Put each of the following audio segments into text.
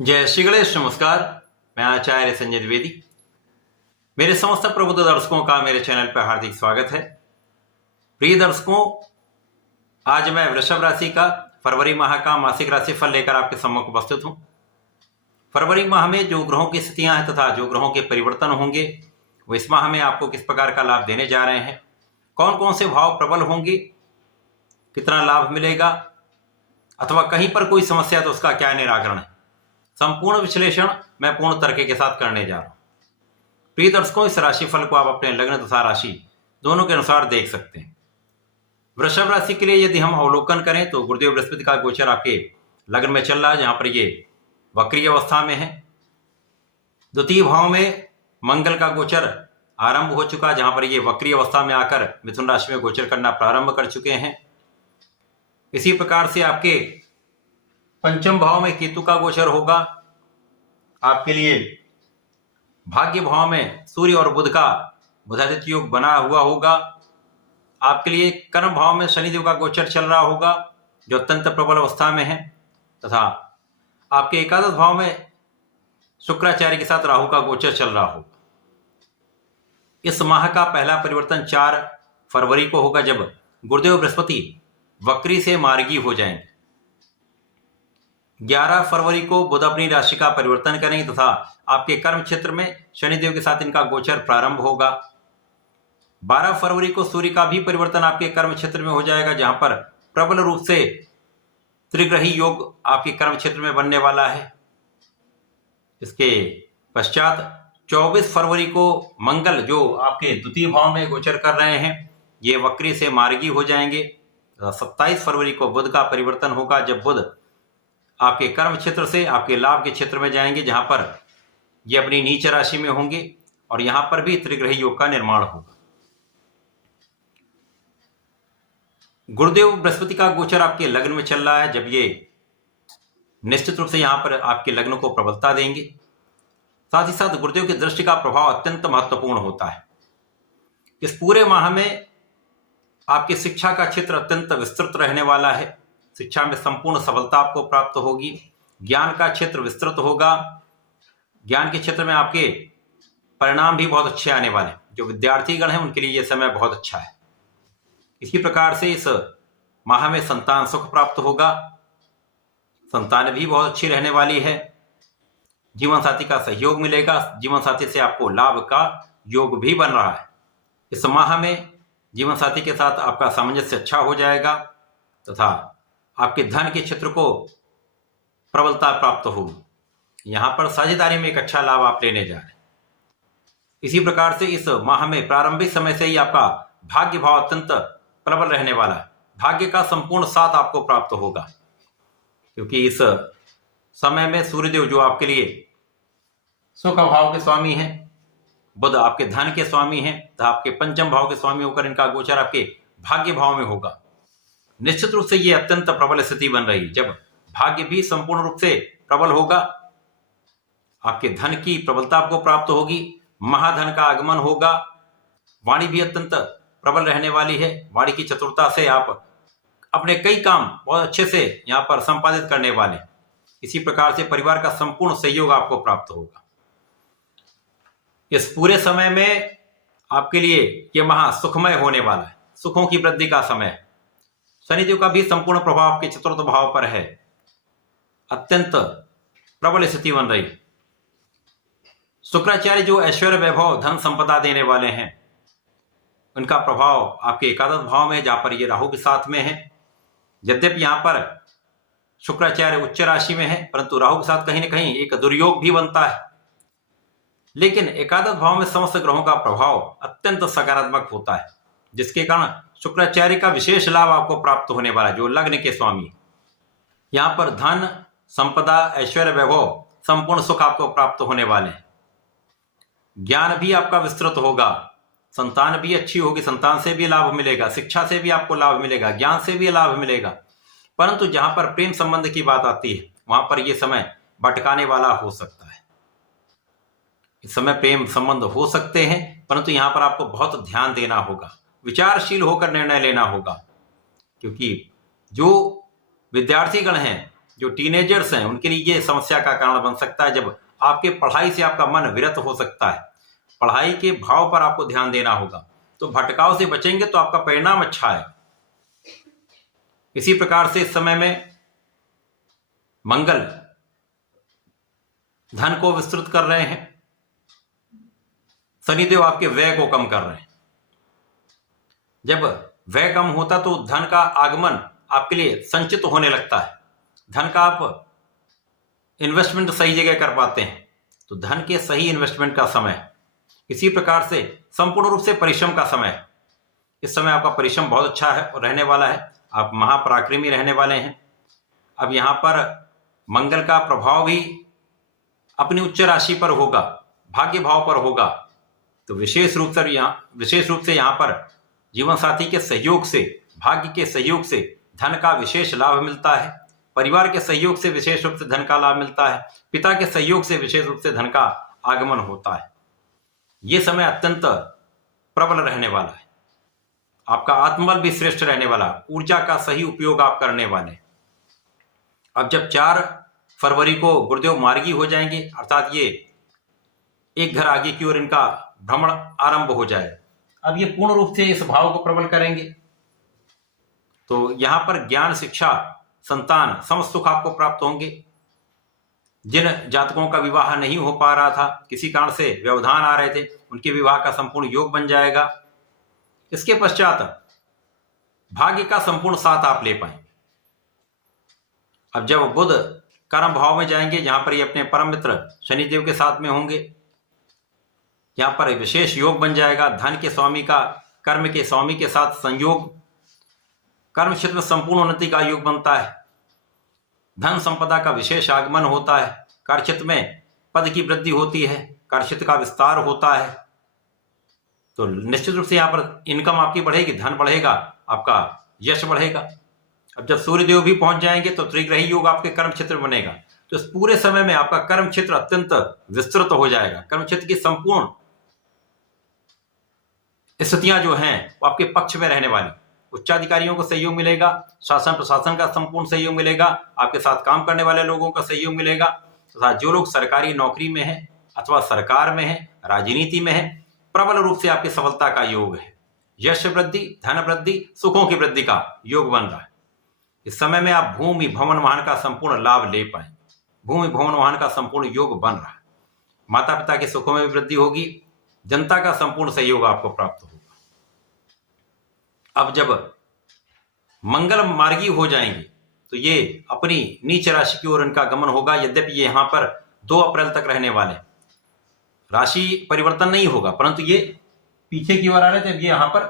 जय श्री गणेश। नमस्कार, मैं आचार्य संजय द्विवेदी। मेरे समस्त प्रबुद्ध दर्शकों का मेरे चैनल पर हार्दिक स्वागत है। प्रिय दर्शकों, आज मैं वृषभ राशि का फरवरी माह का मासिक राशिफल लेकर आपके सम्मुख उपस्थित हूं। फरवरी माह में जो ग्रहों की स्थितियां हैं तथा जो ग्रहों के परिवर्तन होंगे वो इस माह में आपको किस प्रकार का लाभ देने जा रहे हैं, कौन कौन से भाव प्रबल होंगे, कितना लाभ मिलेगा, अथवा कहीं पर कोई समस्या तो उसका क्या निराकरण है, संपूर्ण विश्लेषण मैं पूर्ण तर्क के साथ करने जा रहा हूं। प्रिय दर्शकों, इस राशिफल को आप अपने लग्न तथा राशि दोनों के अनुसार देख सकते हैं। वृषभ राशि के लिए यदि हम अवलोकन करें तो गुरुदेव बृहस्पति का गोचर आपके लग्न में चल रहा है, जहां पर ये वक्री अवस्था में है। द्वितीय भाव में मंगल का गोचर आरंभ हो चुका, जहां पर ये वक्री अवस्था में आकर मिथुन राशि में गोचर करना प्रारंभ कर चुके हैं। इसी प्रकार से आपके पंचम भाव में केतु का गोचर होगा। आपके लिए भाग्य भाव में सूर्य और बुध का बुधादित्य योग बना हुआ होगा। आपके लिए कर्म भाव में शनिदेव का गोचर चल रहा होगा, जो अत्यंत प्रबल अवस्था में है, तथा आपके एकादश भाव में शुक्राचार्य के साथ राहु का गोचर चल रहा होगा। इस माह का पहला परिवर्तन 4 फरवरी को होगा, जब गुरुदेव बृहस्पति वक्री से मार्गी हो जाएंगे। 11 फरवरी को बुध अपनी राशि का परिवर्तन करेंगे तथा आपके कर्म क्षेत्र में शनिदेव के साथ इनका गोचर प्रारंभ होगा। 12 फरवरी को सूर्य का भी परिवर्तन आपके कर्म क्षेत्र में हो जाएगा, जहां पर प्रबल रूप से त्रिग्रही योग आपके कर्म क्षेत्र में बनने वाला है। इसके पश्चात 24 फरवरी को मंगल, जो आपके द्वितीय भाव में गोचर कर रहे हैं, ये वक्री से मार्गी हो जाएंगे। 27 फरवरी को बुध का परिवर्तन होगा, जब बुध आपके कर्म क्षेत्र से आपके लाभ के क्षेत्र में जाएंगे, जहां पर ये अपनी नीच राशि में होंगे और यहां पर भी त्रिग्रही योग का निर्माण होगा। गुरुदेव बृहस्पति का गोचर आपके लग्न में चल रहा है, जब ये निश्चित रूप से यहां पर आपके लग्न को प्रबलता देंगे। साथ ही साथ गुरुदेव की दृष्टि का प्रभाव अत्यंत महत्वपूर्ण होता है। इस पूरे माह में आपकी शिक्षा का क्षेत्र अत्यंत विस्तृत रहने वाला है। शिक्षा में संपूर्ण सफलता आपको प्राप्त होगी। ज्ञान का क्षेत्र विस्तृत होगा। ज्ञान के क्षेत्र में आपके परिणाम भी बहुत अच्छे आने वाले हैं। जो विद्यार्थीगण हैं उनके लिए यह समय बहुत अच्छा है। इसी प्रकार से इस माह में संतान सुख प्राप्त होगा। संतान भी बहुत अच्छी रहने वाली है। जीवन साथी का सहयोग मिलेगा। जीवन साथी से आपको लाभ का योग भी बन रहा है। इस माह में जीवन साथी के साथ आपका सामंजस्य अच्छा हो जाएगा तथा आपके धन के क्षेत्र को प्रबलता प्राप्त होगी। यहां पर साझेदारी में एक अच्छा लाभ आप लेने जा रहे हैं। इसी प्रकार से इस माह में प्रारंभिक समय से ही आपका भाग्य भाव अत्यंत प्रबल रहने वाला है। भाग्य का संपूर्ण साथ आपको प्राप्त होगा, क्योंकि इस समय में सूर्यदेव, जो आपके लिए सुख भाव के स्वामी हैं, बुध आपके धन के स्वामी हैं तथा आपके पंचम भाव के स्वामी होकर इनका गोचर आपके भाग्य भाव में होगा। निश्चित रूप से यह अत्यंत प्रबल स्थिति बन रही है। जब भाग्य भी संपूर्ण रूप से प्रबल होगा, आपके धन की प्रबलता आपको प्राप्त होगी, महाधन का आगमन होगा। वाणी भी अत्यंत प्रबल रहने वाली है। वाणी की चतुरता से आप अपने कई काम बहुत अच्छे से यहां पर संपादित करने वाले। इसी प्रकार से परिवार का संपूर्ण सहयोग आपको प्राप्त होगा। इस पूरे समय में आपके लिए यह माह सुखमय होने वाला है। सुखों की वृद्धि का समय है। शनिदेव का भी संपूर्ण प्रभाव आपके चतुर्थ भाव पर है। अत्यंत प्रबल स्थिति बन रही है। शुक्राचार्य, जो ऐश्वर्य वैभव धन संपदा देने वाले हैं, उनका प्रभाव आपके एकादश भाव में है, जहां पर ये राहु के साथ में है। यद्यपि यहां पर शुक्राचार्य उच्च राशि में है, परंतु राहु के साथ कहीं ना कहीं एक दुर्योग भी बनता है। लेकिन एकादश भाव में समस्त ग्रहों का प्रभाव अत्यंत सकारात्मक होता है, जिसके कारण शुक्राचार्य का विशेष लाभ आपको प्राप्त होने वाला है, जो लग्न के स्वामी। यहां पर धन संपदा ऐश्वर्य वैभव संपूर्ण सुख आपको प्राप्त होने वाले हैं। ज्ञान भी आपका विस्तृत होगा। संतान भी अच्छी होगी। संतान से भी लाभ मिलेगा। शिक्षा से भी आपको लाभ मिलेगा। ज्ञान से भी लाभ मिलेगा। परंतु जहां पर प्रेम संबंध की बात आती है, वहां पर यह समय भटकाने वाला हो सकता है। इस समय प्रेम संबंध हो सकते हैं, परंतु यहां पर आपको बहुत ध्यान देना होगा। विचारशील होकर निर्णय लेना होगा, क्योंकि जो विद्यार्थीगण हैं, जो टीनेजर्स हैं उनके लिए ये समस्या का कारण बन सकता है, जब आपके पढ़ाई से आपका मन विरत हो सकता है। पढ़ाई के भाव पर आपको ध्यान देना होगा, तो भटकाव से बचेंगे तो आपका परिणाम अच्छा है। इसी प्रकार से इस समय में मंगल धन को विस्तृत कर रहे हैं, शनिदेव आपके व्यय को कम कर रहे हैं। जब व्यय कम होता तो धन का आगमन आपके लिए संचित होने लगता है, धन का आप इन्वेस्टमेंट सही जगह कर पाते हैं, तो धन के सही इन्वेस्टमेंट का समय। इसी प्रकार से संपूर्ण रूप से परिश्रम का समय, इस समय आपका परिश्रम बहुत अच्छा है और रहने वाला है, आप महापराक्रमी रहने वाले हैं। अब यहाँ पर मंगल का प्रभाव भी अपनी उच्च राशि पर होगा, भाग्य भाव पर होगा, तो विशेष रूप से यहाँ पर जीवन साथी के सहयोग से, भाग्य के सहयोग से धन का विशेष लाभ मिलता है, परिवार के सहयोग से विशेष रूप से धन का लाभ मिलता है, पिता के सहयोग से विशेष रूप से धन का आगमन होता है। ये समय अत्यंत प्रबल रहने वाला है, आपका आत्मबल भी श्रेष्ठ रहने वाला, ऊर्जा का सही उपयोग आप करने वाले। अब जब 4 फरवरी को गुरुदेव मार्गी हो जाएंगे, अर्थात ये एक घर आगे की ओर इनका भ्रमण आरंभ हो जाए, अब ये पूर्ण रूप से इस भाव को प्रबल करेंगे, तो यहां पर ज्ञान, शिक्षा, संतान, समस्त सुख आपको प्राप्त होंगे। जिन जातकों का विवाह नहीं हो पा रहा था, किसी कारण से व्यवधान आ रहे थे, उनके विवाह का संपूर्ण योग बन जाएगा। इसके पश्चात भाग्य का संपूर्ण साथ आप ले पाएंगे। अब जब बुध कर्म भाव में जाएंगे, जहां पर ये अपने परम मित्र शनिदेव के साथ में होंगे, यहां पर विशेष योग बन जाएगा। धन के स्वामी का कर्म के स्वामी के साथ संयोग, कर्म क्षेत्र में संपूर्ण उन्नति का योग बनता है, धन संपदा का विशेष आगमन होता है, कार्यक्षेत्र में पद की वृद्धि होती है, कार्यक्षेत्र का विस्तार होता है, तो निश्चित रूप से यहाँ पर इनकम आपकी बढ़ेगी, धन बढ़ेगा, आपका यश बढ़ेगा। अब जब सूर्यदेव भी पहुंच जाएंगे तो त्रिग्रही योग आपके कर्म क्षेत्र में बनेगा, तो इस पूरे समय में आपका कर्म क्षेत्र अत्यंत विस्तृत हो जाएगा। कर्म क्षेत्र की संपूर्ण स्थितियां जो हैं वो आपके पक्ष में रहने वाली, उच्चाधिकारियों को सहयोग मिलेगा, शासन प्रशासन का संपूर्ण सहयोग मिलेगा, आपके साथ काम करने वाले लोगों का सहयोग मिलेगा, तथा जो लोग सरकारी नौकरी में हैं अथवा सरकार में हैं, राजनीति में हैं, प्रबल रूप से आपकी सफलता का योग है। यश वृद्धि, धन वृद्धि, सुखों की वृद्धि का योग बन रहा है। इस समय में आप भूमि भवन वाहन का संपूर्ण लाभ ले पाएंगे, भूमि भवन वाहन का संपूर्ण योग बन रहा है। माता पिता के सुखों में भी वृद्धि होगी, जनता का संपूर्ण सहयोग आपको प्राप्त होगा। अब जब मंगल मार्गी हो जाएंगे तो ये अपनी नीच राशि की ओर इनका गमन होगा, यद्यपि ये यहां पर 2 अप्रैल तक रहने वाले, राशि परिवर्तन नहीं होगा, परंतु ये पीछे की ओर आ रहे थे, ये यहां पर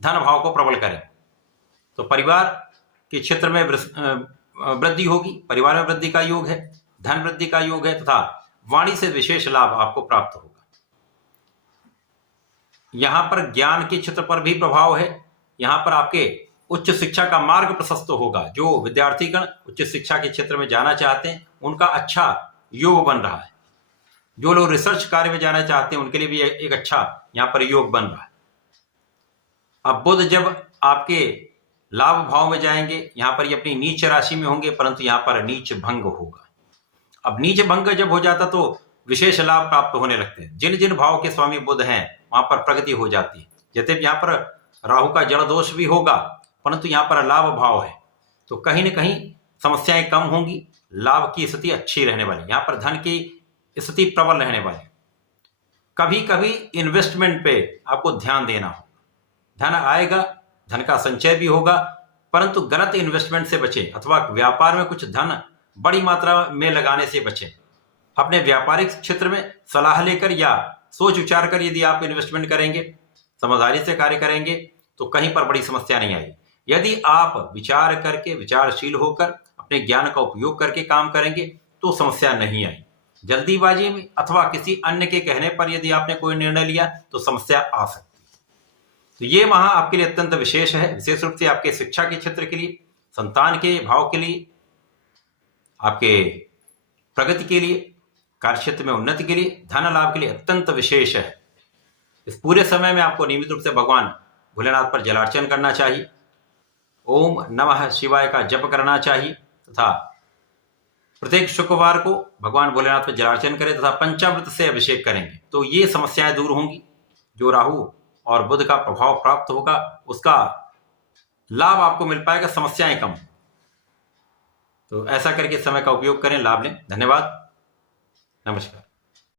धन भाव को प्रबल करें, तो परिवार के क्षेत्र में वृद्धि होगी, परिवार में वृद्धि का योग है, धन वृद्धि का योग है, तथा वाणी से विशेष लाभ आपको प्राप्त होगा। यहां पर ज्ञान के क्षेत्र पर भी प्रभाव है, यहां पर आपके उच्च शिक्षा का मार्ग प्रशस्त होगा। जो विद्यार्थीगण उच्च शिक्षा के क्षेत्र में जाना चाहते हैं उनका अच्छा योग बन रहा है, जो लोग रिसर्च कार्य में जाना चाहते हैं उनके लिए भी एक अच्छा यहां पर योग बन रहा है। अब बुध जब आपके लाभ भाव में जाएंगे, यहां पर ये अपनी नीच राशि में होंगे, परंतु यहां पर नीच भंग होगा। अब नीच भंग जब हो जाता तो विशेष लाभ प्राप्त होने लगते हैं। जिन जिन भाव के स्वामी बुध हैं वहां पर प्रगति हो जाती है। जैसे यहाँ पर राहु का जड़ दोष भी होगा, परंतु यहाँ पर लाभ भाव है, तो कहीं न कहीं समस्याएं कम होंगी, लाभ की स्थिति अच्छी रहने वाली, यहाँ पर धन की स्थिति प्रबल रहने वाली। कभी कभी इन्वेस्टमेंट पे आपको ध्यान देना होगा, धन आएगा, धन का संचय भी होगा, परंतु गलत इन्वेस्टमेंट से बचें, अथवा व्यापार में कुछ धन बड़ी मात्रा में लगाने से बचें। अपने व्यापारिक क्षेत्र में सलाह लेकर या सोच विचार कर यदि आप इन्वेस्टमेंट करेंगे, समझदारी से कार्य करेंगे, तो कहीं पर बड़ी समस्या नहीं आएगी। यदि आप विचार करके, विचारशील होकर, अपने ज्ञान का उपयोग करके काम करेंगे तो समस्या नहीं आई। जल्दीबाजी में अथवा किसी अन्य के कहने पर यदि आपने कोई निर्णय लिया तो समस्या आ सकती है। तो ये माह आपके लिए अत्यंत विशेष है, विशेष रूप से आपके शिक्षा के क्षेत्र के लिए, संतान के भाव के लिए, आपके प्रगति के लिए, कार्यक्षेत्र में उन्नति के लिए, धन लाभ के लिए अत्यंत विशेष है। इस पूरे समय में आपको नियमित रूप से भगवान भोलेनाथ पर जलार्चन करना चाहिए, ओम नमः शिवाय का जप करना चाहिए, तथा प्रत्येक शुक्रवार को भगवान भोलेनाथ पर जलार्चन करें तथा पंचामृत से अभिषेक करेंगे तो ये समस्याएं दूर होंगी। जो राहु और बुध का प्रभाव प्राप्त होगा उसका लाभ आपको मिल पाएगा, समस्याएं कम। तो ऐसा करके समय का उपयोग करें, लाभ लें। धन्यवाद, नमस्कार।